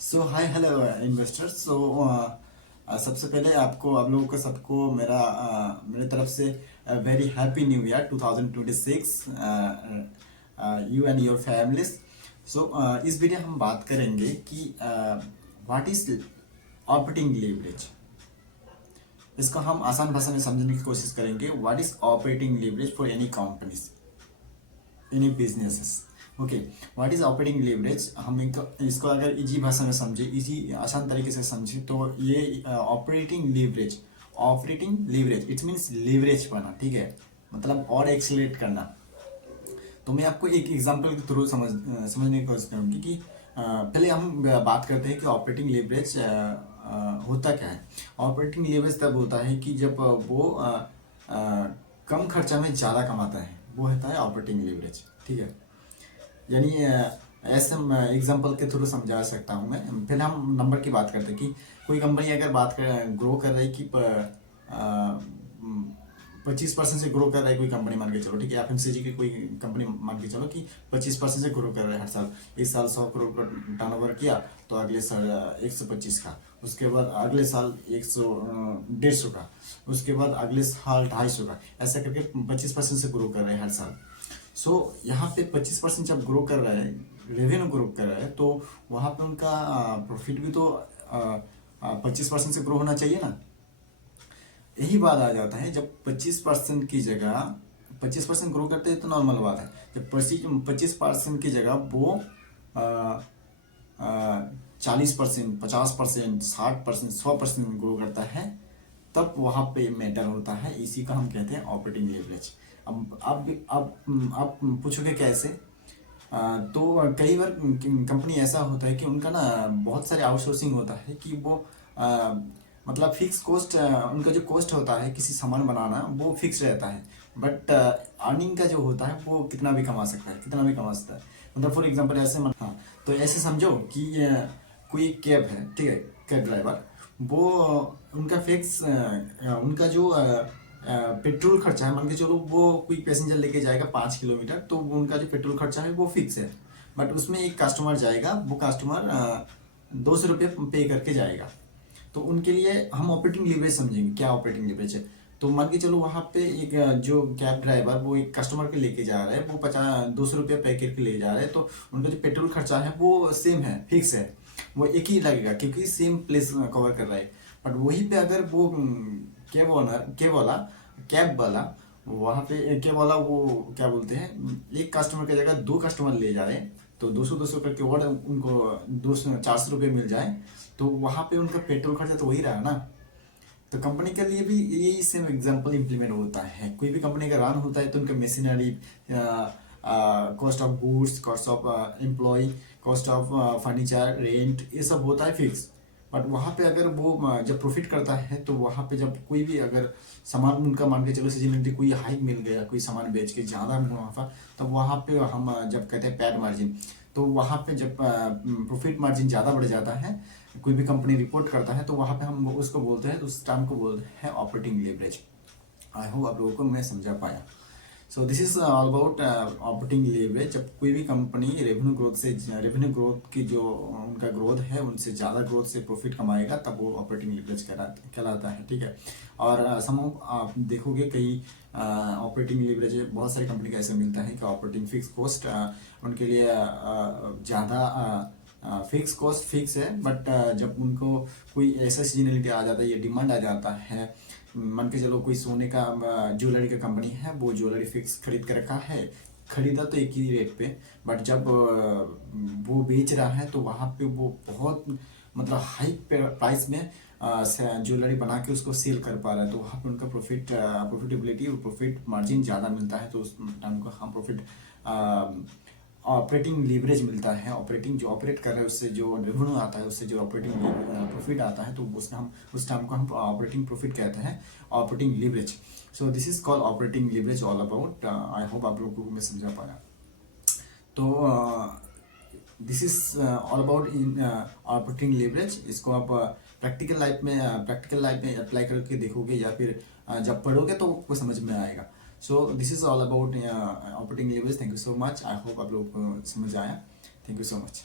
सो hi hello investors. सबसे पहले आपको आप लोगों को सबको मेरे तरफ से very happy new year 2026 you and your families. इस वीडियो हम बात करेंगे कि व्हाट इज ऑपरेटिंग लीवरेज। इसको हम आसान भाषा में समझने की कोशिश करेंगे। What is operating leverage for any companies, any businesses. Okay, what is operating leverage. हम इसको अगर इजी भाषा में समझे, इजी आसान तरीके से समझे तो ये operating leverage it means leverage बना, ठीक है, मतलब और एक्सीलरेट करना। तो मैं आपको एक एग्जांपल के थ्रू समझने की कोशिश करूँगी कि पहले हम बात करते हैं कि ऑपरेटिंग लीवरेज होता क्या है। ऑपरेटिंग लीवरेज तब होता है कि जब वो कम खर्चा में ज़्यादा कमाता है, वो होता है ऑपरेटिंग लीवरेज, ठीक है। यानी ऐसे एग्जांपल के थ्रू समझा सकता हूँ मैं। पहले हम नंबर की बात करते हैं कि कोई कंपनी अगर बात कर ग्रो कर रही कि 25% से ग्रो कर रहा है कोई कंपनी, मान के चलो, ठीक है। एफएमसीजी की कोई कंपनी मान के चलो कि 25% से ग्रो कर रहा है हर साल। इस साल 100 करोड़ का टर्नओवर किया तो अगले साल 125 का, उसके बाद अगले साल 150 का, उसके बाद अगले साल 250 का, ऐसा करके 25% से ग्रो कर रहे हैं हर साल। यहाँ पे 25% जब ग्रो कर रहा है, रेवेन्यू ग्रो कर रहा है, तो वहाँ पे उनका प्रॉफिट भी तो 25% से ग्रो होना चाहिए ना। यही बात आ जाता है, जब 25% की जगह 25% ग्रो करते हैं तो नॉर्मल बात है। जब 25% की जगह वो 40%, 50%, 60%, 100% ग्रो करता है, तब वहाँ पे मैटर होता है। इसी का हम कहते हैं ऑपरेटिंग लीवरेज। अब पूछोगे कैसे। तो कई बार कंपनी ऐसा होता है कि उनका ना बहुत सारे आउटसोर्सिंग होता है कि वो मतलब फिक्स कॉस्ट, उनका जो कॉस्ट होता है किसी सामान बनाना वो फिक्स रहता है, बट अर्निंग का जो होता है वो कितना भी कमा सकता है, कितना भी कमा सकता है। मतलब फॉर एग्जांपल हाँ, तो ऐसे समझो कि कोई कैब है, ठीक है, कैब ड्राइवर, वो उनका फिक्स उनका जो पेट्रोल खर्चा है, मान के चलो वो कोई पैसेंजर लेके जाएगा 5 किलोमीटर, तो उनका जो पेट्रोल खर्चा है वो फिक्स है। बट उसमें एक कस्टमर जाएगा, वो कस्टमर 200 रुपये पे करके जाएगा। तो उनके लिए हम ऑपरेटिंग लीवरेज समझेंगे। क्या ऑपरेटिंग लीवरेज है, तो मान के चलो वहाँ पे एक जो कैब ड्राइवर वो एक कस्टमर के लेके जा रहा है, वो 200 रुपये पे करके ले जा रहे हैं, तो उनका जो पेट्रोल खर्चा है वो सेम है, फिक्स है, वो एक ही लगेगा क्योंकि सेम प्लेस कवर कर रहा है। बट वहीं पे अगर वो कैब वाला वहाँ पे कैब वाला वो क्या बोलते हैं, एक कस्टमर की जगह 2 कस्टमर ले जा रहे हैं, तो 200 करके और उनको 400 रुपये मिल जाए, तो वहाँ पे उनका पेट्रोल खर्चा तो वही रहा ना। तो कंपनी के लिए भी यही सेम एग्जांपल इंप्लीमेंट होता है। कोई भी कंपनी का रन होता है तो उनका machinery, cost of goods, cost of employ, cost of furniture, rent, ये सब होता है फिक्स। बट वहाँ पे अगर वो जब प्रॉफिट करता है, तो वहाँ पे जब कोई भी अगर सामान उनका मान के चलो सीजनली कोई हाइक मिल गया, कोई सामान बेच के ज़्यादा मुनाफा, तब वहाँ पे हम जब कहते हैं पैड मार्जिन, तो वहाँ पे जब प्रॉफिट मार्जिन ज़्यादा बढ़ जाता है, कोई भी कंपनी रिपोर्ट करता है, तो वहाँ पे हम उसको बोलते हैं, उस टर्म को बोलते हैं ऑपरेटिंग लीवरेज। आई होप आप लोगों को मैं समझा पाया। So this is all about operating leverage. जब कोई भी कंपनी रेवेन्यू ग्रोथ की जो उनका ग्रोथ है उनसे ज़्यादा ग्रोथ से प्रॉफिट कमाएगा, तब वो ऑपरेटिंग लीवरेज कहलाता है, ठीक है। और आप देखोगे कई ऑपरेटिंग लीवरेज बहुत सारी कंपनी का ऐसे मिलता है कि ऑपरेटिंग फिक्स कॉस्ट उनके लिए ज़्यादा फिक्स कॉस्ट फिक्स है, बट जब उनको कोई ऐसा सीजनलिटी आ जाता है या डिमांड आ जाता है, मान के चलो कोई सोने का ज्वेलरी का कंपनी है, वो ज्वेलरी फिक्स खरीद कर रखा है, खरीदा तो एक ही रेट पे, बट जब वो बेच रहा है तो वहाँ पे वो बहुत मतलब हाई प्राइस में ज्वेलरी बना के उसको सेल कर पा रहा है, तो वहाँ पे उनका प्रॉफिटेबिलिटी और प्रॉफिट मार्जिन ज़्यादा मिलता है, तो उस टाइम को हम प्रॉफिट ऑपरेटिंग लीवरेज मिलता है। ऑपरेटिंग जो ऑपरेट कर रहे हैं उससे जो रेवेन्यू आता है, उससे जो ऑपरेटिंग प्रॉफिट आता है, तो उसमें हम उस टाइम को हम ऑपरेटिंग प्रॉफिट कहते हैं, operating leverage. So this is called operating leverage all about. I hope आप लोगों को मैं समझा पाया। तो this is all about in operating leverage. इसको आप प्रैक्टिकल लाइफ में अप्लाई करके देखोगे, या फिर जब पढ़ोगे तो आपको समझ में आएगा। So this is all about operating leverage. Thank you so much. I hope आप लोगों को समझ आया। Thank you so much.